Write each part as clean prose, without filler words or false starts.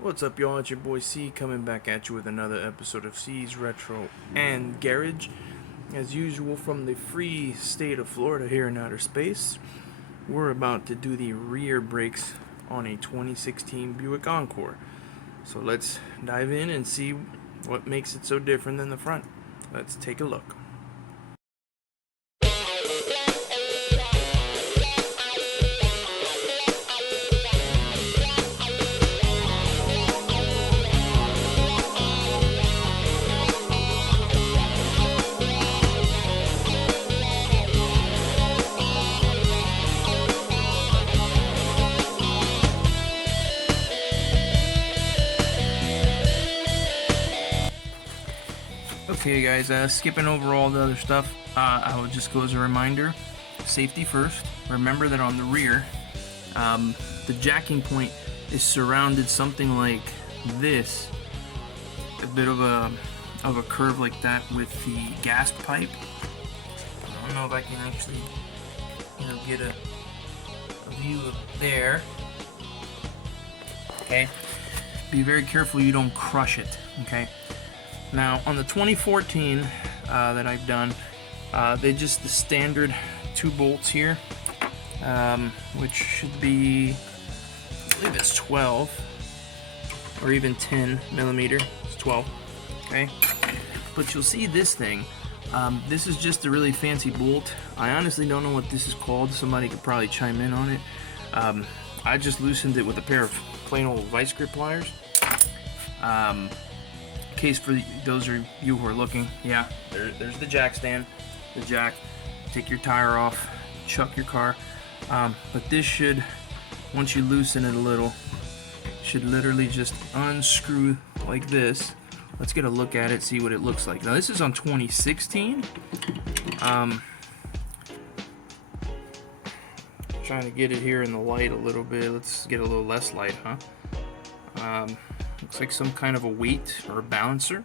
What's up, y'all? It's your boy C coming back at you with another episode of C's Retro and Garage. As usual, from the free state of Florida here in outer space, we're about to do the rear brakes on a 2016 Buick Encore. So let's dive in and see what makes it so different than the front. Let's take a look. Okay guys, skipping over all the other stuff, I would just go as a reminder, safety first. Remember that on the rear, the jacking point is surrounded something like this, a bit of a curve like that with the gas pipe. I don't know if I can actually, get a view of there. Okay, be very careful you don't crush it. Okay. Now on the 2014 that I've done, they just the standard 2 bolts here, which should be, I believe it's 12 or even 10 millimeter. It's 12. Okay, but you'll see this thing. This is just a really fancy bolt. I honestly don't know what this is called. Somebody could probably chime in on it. I just loosened it with a pair of plain old vice grip pliers. Case for those of you who are looking, yeah, there's the jack stand, the jack. Take your tire off, chuck your car, but this should, once you loosen it a little, should literally just unscrew like this. Let's get a look at it, see what it looks like. Now this is on 2016. Trying to get it here in the light a little bit. Let's get a little less light, huh? Looks like some kind of a weight or a balancer,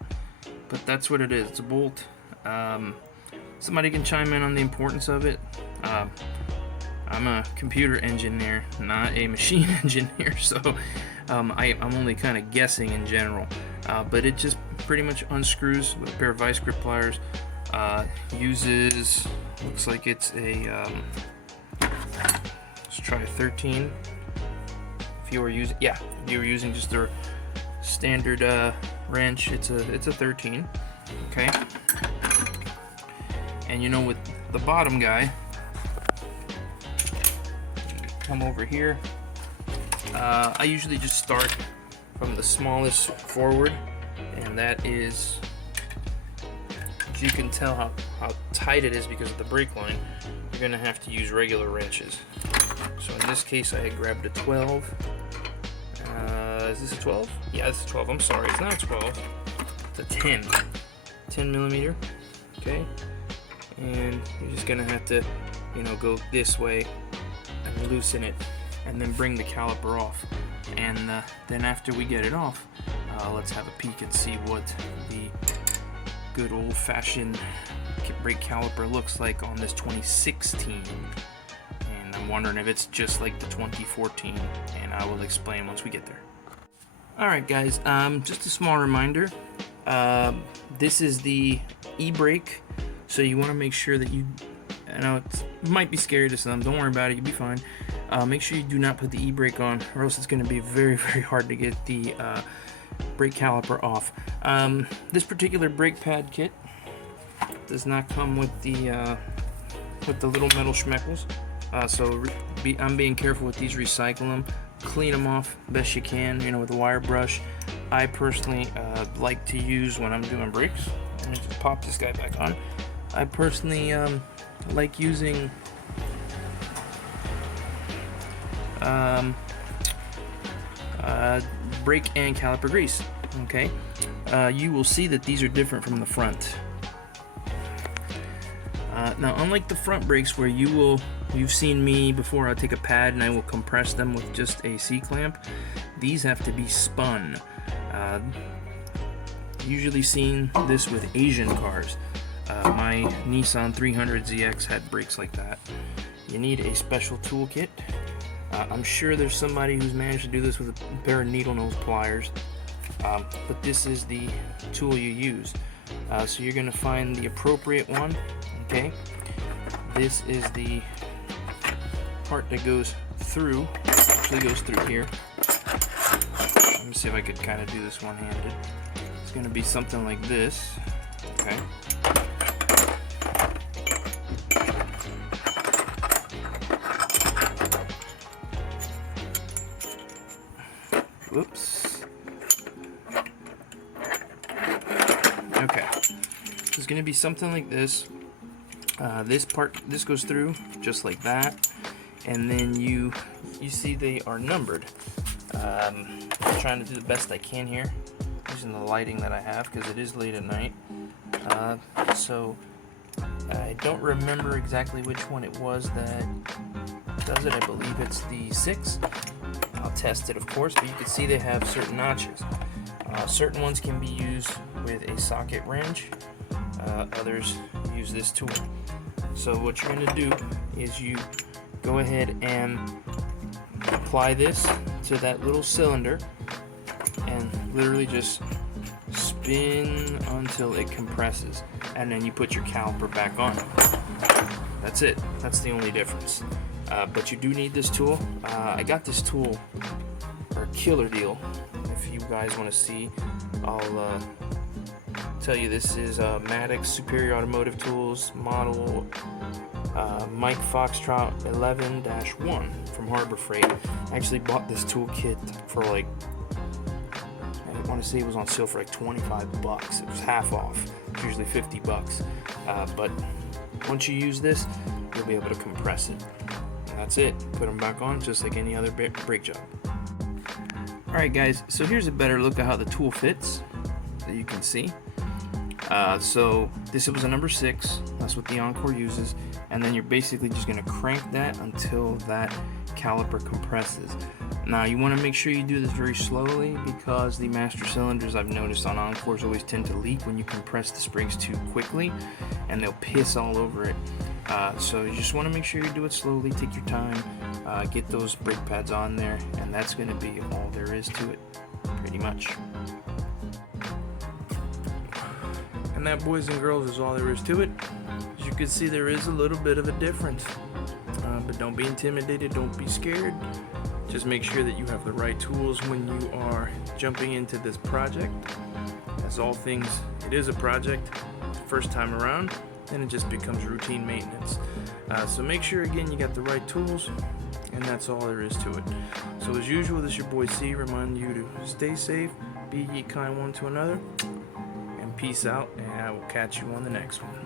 but that's what it is. It's a bolt. Somebody can chime in on the importance of it. I'm a computer engineer, not a machine engineer, so I'm only kind of guessing in general. But it just pretty much unscrews with a pair of vice grip pliers. Uses, looks like it's a, let's try a 13. If you were using, yeah, if you were using just their standard wrench, it's a 13. Okay, and with the bottom guy, come over here. I usually just start from the smallest forward, and that is, as you can tell how tight it is because of the brake line, you're gonna have to use regular wrenches. So in this case I had grabbed a 12. Is this a 12? Yeah, it's a 12. I'm sorry, it's not a 12. It's a 10 millimeter. Okay, and you're just gonna have to, go this way and loosen it, and then bring the caliper off. And then after we get it off, let's have a peek and see what the good old-fashioned brake caliper looks like on this 2016. And I'm wondering if it's just like the 2014, and I will explain once we get there. Alright guys, just a small reminder, this is the e-brake, so you want to make sure that it might be scary to some, don't worry about it, you'll be fine. Make sure you do not put the e-brake on, or else it's going to be very, very hard to get the brake caliper off. This particular brake pad kit does not come with the little metal schmeckles, so I'm being careful with these. Recycle them. Clean them off best you can, with a wire brush. I personally like to use, when I'm doing brakes, let me just pop this guy back on. I personally like using brake and caliper grease. Okay, you will see that these are different from the front. Now, unlike the front brakes where you've seen me before, I'll take a pad and I will compress them with just a C-clamp. These have to be spun. Usually seen this with Asian cars. My Nissan 300ZX had brakes like that. You need a special toolkit. I'm sure there's somebody who's managed to do this with a pair of needle nose pliers, but this is the tool you use. So you're going to find the appropriate one. Okay, this is the part that goes through, actually goes through here. Let me see if I could kind of do this one-handed. It's going to be something like this. Okay. Whoops. Okay. It's going to be something like this. This goes through just like that, and then you see they are numbered. I'm trying to do the best I can here using the lighting that I have because it is late at night. So I don't remember exactly which one it was that does it. I believe it's the 6. I'll test it, of course, but you can see they have certain notches. Certain ones can be used with a socket wrench. Others use this tool. So what you're going to do is you go ahead and apply this to that little cylinder and literally just spin until it compresses, and then you put your caliper back on. That's it. That's the only difference. But you do need this tool. I got this tool for a killer deal. If you guys want to see, I'll tell you. This is Maddox Superior Automotive Tools model Mike Foxtrot 11-1 from Harbor Freight. I actually bought this toolkit for like, I want to say it was on sale for like 25 bucks. It was half off. It's usually 50 bucks. But once you use this, you'll be able to compress it. And that's it. Put them back on just like any other brake job. Alright guys, so here's a better look at how the tool fits that you can see. So this was a number 6. That's what the Encore uses, and then you're basically just going to crank that until that caliper compresses. Now you want to make sure you do this very slowly because the master cylinders, I've noticed on Encores, always tend to leak when you compress the springs too quickly, and they'll piss all over it. So you just want to make sure you do it slowly, take your time, get those brake pads on there, and that's going to be all there is to it, pretty much. And that, boys and girls, is all there is to it. As you can see, there is a little bit of a difference, but don't be intimidated, don't be scared. Just make sure that you have the right tools when you are jumping into this project. As all things, it is a project. First time around, then it just becomes routine maintenance. So make sure, again, you got the right tools, and that's all there is to it. So as usual, this is your boy C, reminding you to stay safe, be ye kind one to another, and peace out, and I will catch you on the next one.